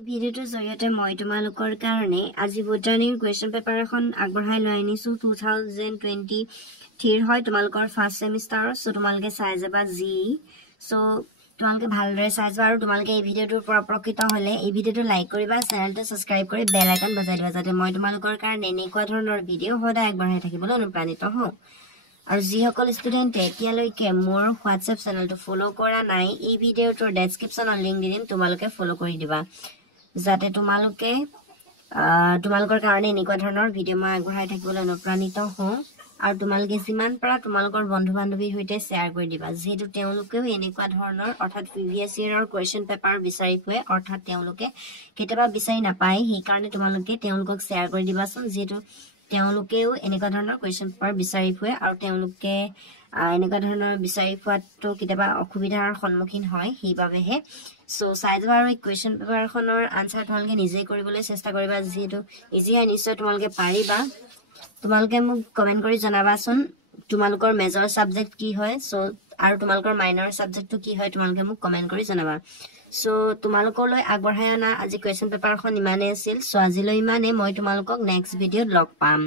ভিডিওটোৰ জৰিয়তে মই তোমালোকৰ কাৰণে আজি বটানীৰ কুৱেশ্যন পেপাৰ এখন আগবঢ়াই লৈ আনিছো 2023 হয় তোমালোকৰ ফাৰ্ষ্ট সেমিষ্টাৰৰ সো তোমালোকে চাই যাবা জি সো তোমালোকে ভালদৰে চাই যাবা আৰু তোমালোকে এই ভিডিওটোৰ পৰা প্ৰকৃত হলে এই ভিডিওটো লাইক কৰিবা চেনেলটো সাবস্ক্ৰাইব কৰি বেল আইকন বজাই দিবা যাতে মই তোমালোকৰ কাৰণে এনেকুৱা ধৰণৰ ভিডিও সদায় আগবঢ়াই থাকিবলৈ অনুপ্ৰাণিত হওঁ আৰু যিসকল ষ্টুডেণ্টে এতিয়ালৈকে মোৰ হোৱাটছএপ চেনেলটো ফলো কৰা নাই এই ভিডিওটোৰ ডেসক্ৰিপচনত লিংক দি দিম তোমালোকে ফলো কৰি দিবা যাতে তোমালোকে তোমালোকৰ কাৰণে এনেকুৱা ধৰণৰ ভিডিও মই আগবঢ়াই থাকিবলৈ অনুপ্ৰাণিত হওঁ আৰু তোমালোকে যিমান পাৰা তোমালোকৰ বন্ধু বান্ধৱীৰ সৈতে শেয়াৰ কৰি দিবা যেহেতু তেওঁলোকেও এনেকুৱা ধৰণৰ অৰ্থাৎ প্ৰিভিয়াস ইয়াৰৰ কুৱেশ্যন পেপাৰ বিচাৰি ফুৰে অৰ্থাৎ তেওঁলোকে কেতিয়াবা বিচাৰি নাপায় সেই কাৰণে তোমালোকে তেওঁলোকক শেয়াৰ কৰি দিবাচোন যেহেতু তেওঁলোকেও এনেকুৱা ধৰণৰ কুৱেশ্যন পেপাৰ বিচাৰি ফুৰে আৰু তেওঁলোকে এনেকুৱা ধৰণৰ বিচাৰি ফুৱাটো কেতিয়াবা অসুবিধাৰ সন্মুখীন হয় সেইবাবেহে সো চাই যাবা আৰু এই কুৱেশ্যন পেপাৰখনৰ আনসাৰ তোমালোকে নিজেই কৰিবলৈ চেষ্টা কৰিবা যেহেতু ইজি হয় নিশ্চয় তোমালোকে পাৰিবা তোমালোকে মোক কমেন্ট কৰি জনাবাচোন তোমালোকৰ মেজৰ সাবজেক্ট কি হয় সো আৰু তোমালোকৰ মাইনৰ সাবজেক্টটো কি হয় তোমালোকে মোক কমেন্ট কৰি জনাবা সো তোমালোকলৈ আগবঢ়াই অনা আজি কুৱেশ্যন পেপাৰখন ইমানেই আছিল সো আজিলৈ ইমানেই মই তোমালোকক নেক্সট ভিডিঅ'ত লগ পাম